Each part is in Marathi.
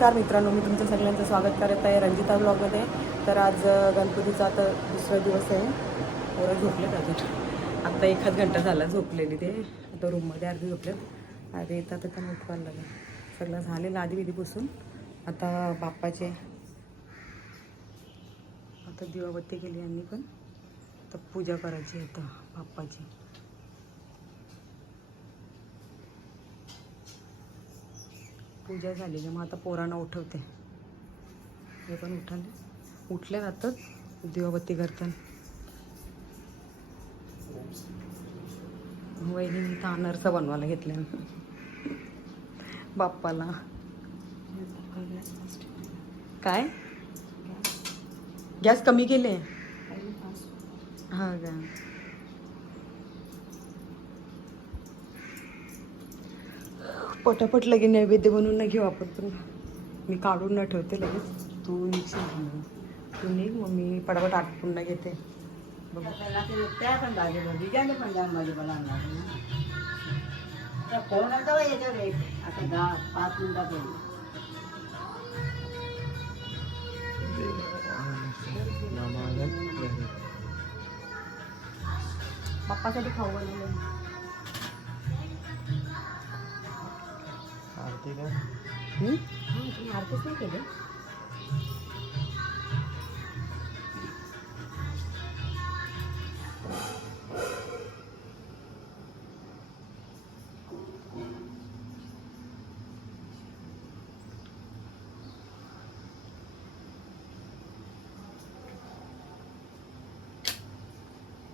नमस्कार मित्रांनो, मी तुमचं सगळ्यांचं स्वागत करत आहे रंजिता ब्लॉगमध्ये. तर आज गणपतीचा आता दुसरा दिवस आहे. पोरं झोपलेत अजून. आत्ता एखाद घंटा झाला झोपलेली ते. आता रूममध्ये अर्धी झोपलेत. अर्धी येतात तर त्यांना उठवायला लागेल. सगळं झालेलं आधी विधी पुसून. आता बाप्पाचे आता दिवाबत्ती केली यांनी पण. तर पूजा करायची आता बाप्पाची. पूजा झालेली मग आता पोरांना उठवते. हे पण उठले राहतात दिवाबत्ती करताना. वहिनी तर अनारसा बनवायला घेतले बाप्पाला. काय गॅस कमी केले? हां का. पटापट लगे नैवेद्य बनवून न घेऊ आपण. पण मी काढून न ठेवते लगेच. तू निघशील, तू निघ मग मी पटापट आटपून न घेते. बघ त्या पण भाजी बनली पण जाऊन भाजी बनवणार त्या फोन आता येतो रे. आता 10-5 मिनिटात येईल. बाप्पासाठी खाऊ बनवलं. आरती का? तुम्ही आरतीच नाही केलं?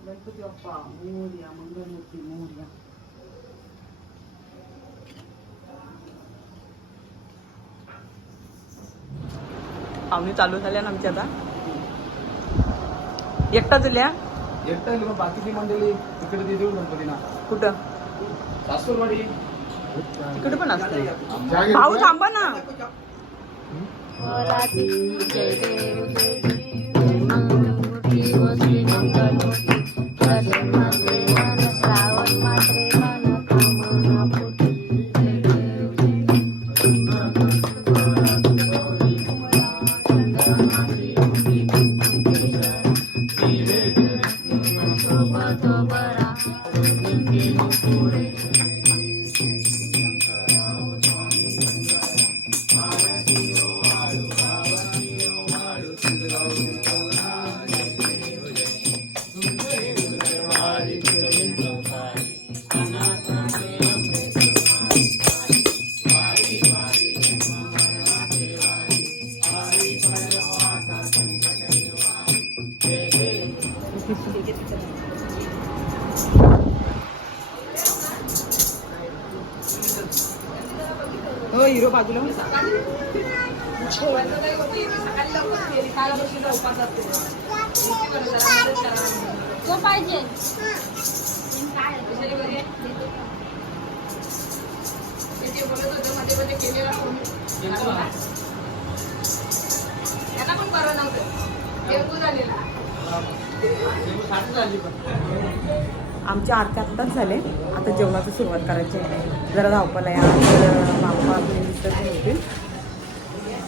गणपती बाप्पा मोरया, मंगलमूर्ती मोरया. पाहुणे चालू झाल्या ना आमच्या आता. एकटाच लिहा एकटा आहे. बाकीची मंडळी तिकडे देऊ गणपतीला. कुठं? सासूरवाडी तिकडे पण असते. भाऊ थांबा ना. हो हिरो बाजूला. तो पाहिजे. आमच्या आरती आत्ताच झाले. आता जेवणाची सुरुवात करायची आहे. जरा धावपल आहे आज. बाप्पा आपले विसर्जन होतील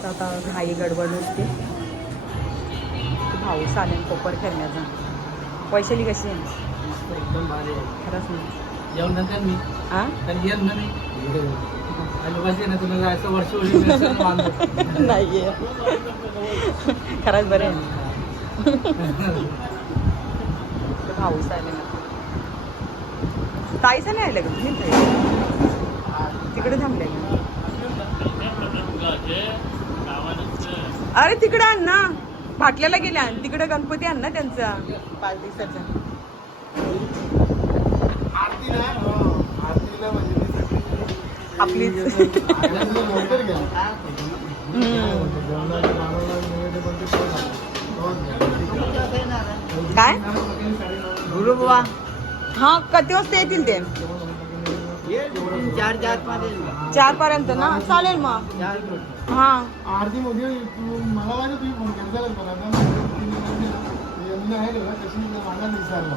तर आता घाई गडबड नसते. भाऊ चालेल कोपर खेळण्याचा. वैशाली कशी आहे? एकदम भारी आहे. खरंच नाही येऊन नंतर मी हां येऊन ना मी ना तुला जायचं वर्ष नाही आहे. खरंच बरे आहे. भाऊ चालेल. ताईचं नाही आलं का तुम्ही? तिकडे थांबले. अरे तिकडे आण ना. भाटल्याला गेल्या तिकडे गणपती आण ना त्यांचा 5 दिवसाचा. आपलीच काय गुरु बाबा हा किती वाजता येतील ते? 4 पर्यंत ना. चालेल मग. हा आरती मध्ये मला वाटतं तुम्ही फोन केला कशी मला विचारलं.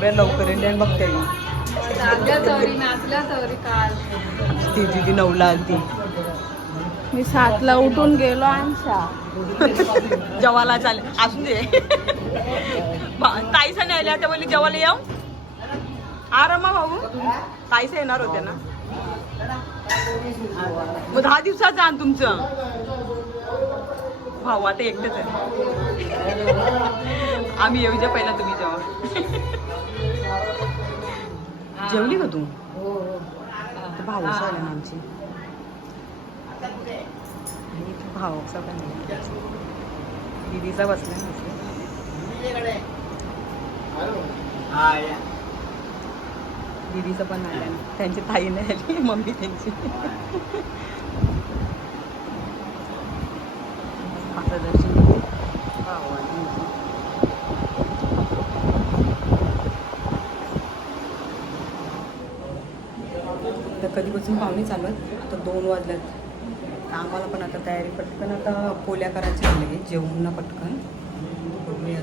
आवऱ्या लवकर येईल आणि बघते मी. नाचल्या तरी नाचल्या तरी काल ती दिदी 9ला आलती. मी 7ला उठून गेलो आणि जेवायला चालेल असून दे. ताईसा नाही आल्या त्या बोलली जेवायला येऊ. आरामा भाऊ ताईसा येणार होते ना. मग 10 दिवसाचं आण तुमचं भाऊ आता एकटेच आहे. आम्ही येऊ द्या पहिला तुम्ही जेव्हा. जेवली का तू? भाऊसा आला ना आमची. भाऊसा पण दीदीचा बसला दीदीचं पण आलं. त्यांची ताई नाही आली, मम्मी त्यांची. असं दर्शन घेते. तर कधीपासून पाहुणे चालत. आता 2 वाजल्यात. आम्हाला पण आता तयारी पटकन आता पोल्या करायच्या लगेच जेवून ना पटकन बघूया.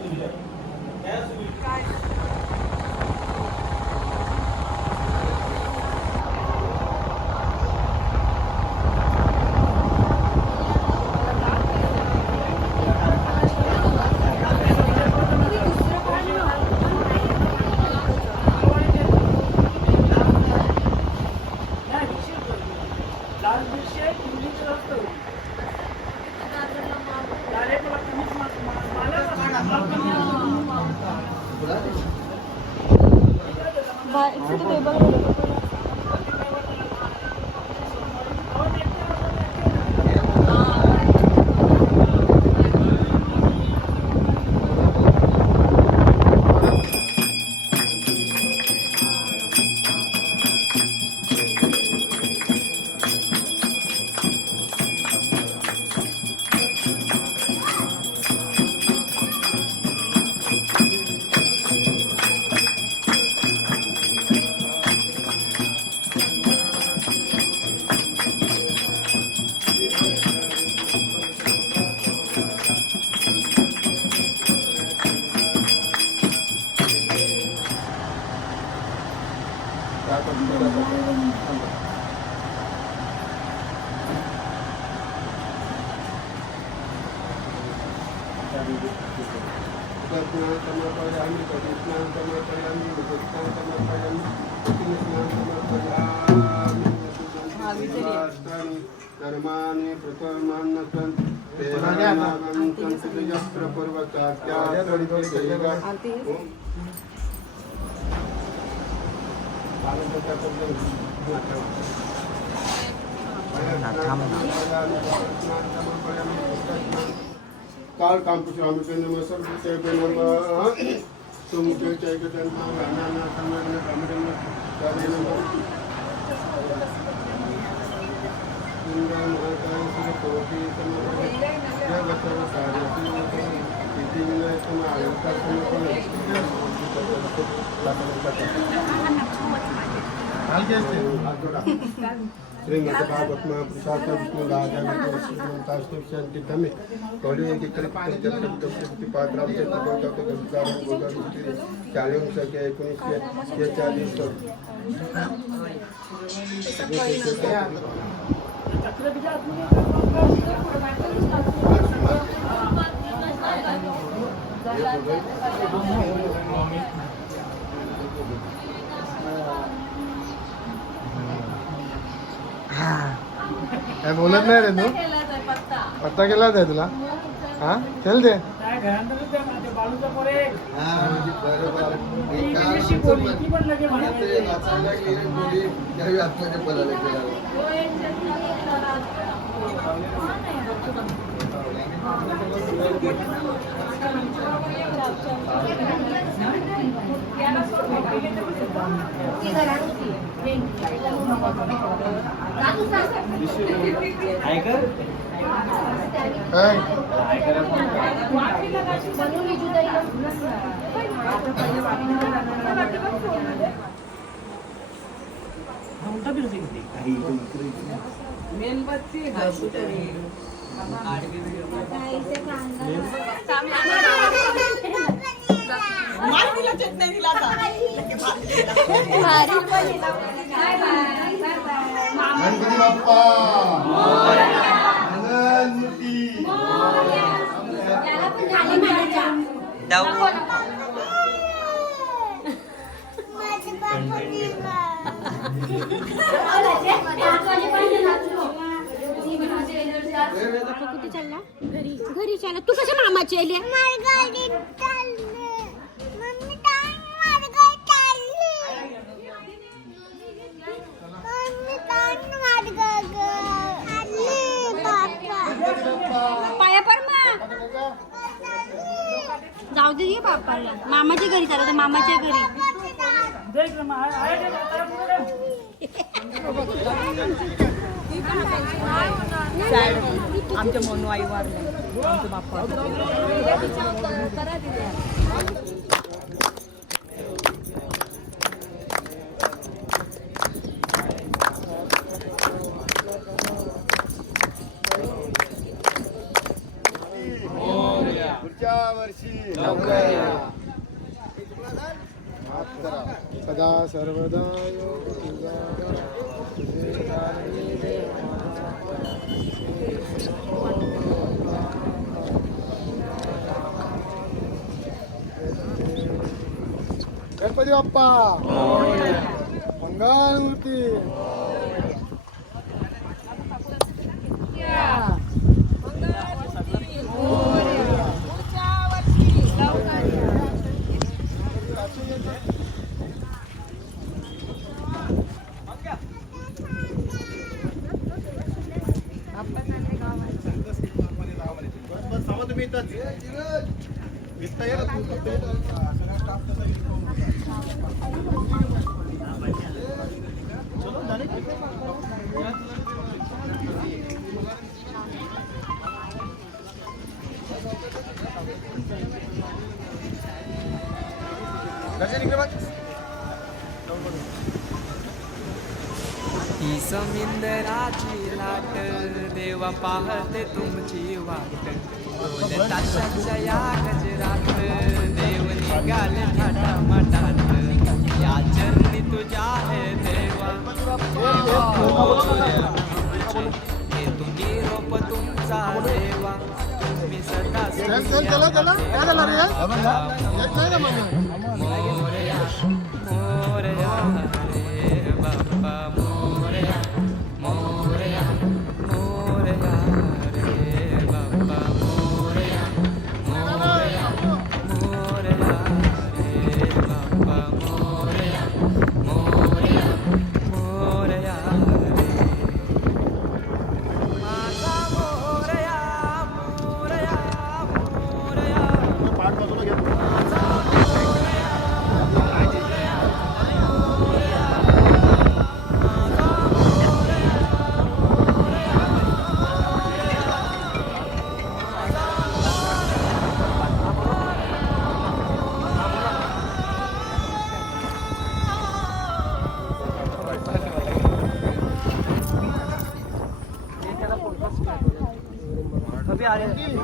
कर्माणि प्रकर्मान्नसन् काल कामपुष रामचंद्र नमः सर्वदेव नमः सुमुखे चैकतन नाना समग्र ब्रह्मचंद्र कार्य नमः इंद्र महताय श्री कोटि समग्र जगत सारथि इतिंद्र समायुक्त समग्र श्रीमद् भागवत महापुरुषार्थ विष्णु राजा विष्णु शांति धमे कौलिये की कल्पति पात्राम से तोटा तो गंगाराम गोदावरी चालियों संख्या 19 काय बोलत नाही रे तू? पत्ता केला आहे तुला? हा चल दे. मेणबत्ती मालकीला चटणी दिला आता. गणपती बाप्पा मंगलमूर्ती कुठे चालला घरी चालला तू कशा मामाची आली पाया पर जाऊ दे ये बापाला मामाच्या घरी चालला मामाच्या घरी आमच्या मोनू आई वारले आमच्या बाप्पा पुढच्या वर्षी सदा सर्वदा गणपती बाप्पा मंगलमूर्ती ही समिंदराची लाट देवा पाहते तुमची वाट दोन तासाच्या या गजरात देव निघाले थाटा माटात या चरणी तुझ्या आहे देवा हे तुम्ही रोप तुमचा देवा तुम्ही सदा मोरया मोरया रे बाप्पा मोरया मोरया मोरया रे बाप्पा मोरया मोरया मोरया रे बाप्पा मोरया मोरया मोरया रे माझा मोरया मोरया मोरया अभी आ रहे हैं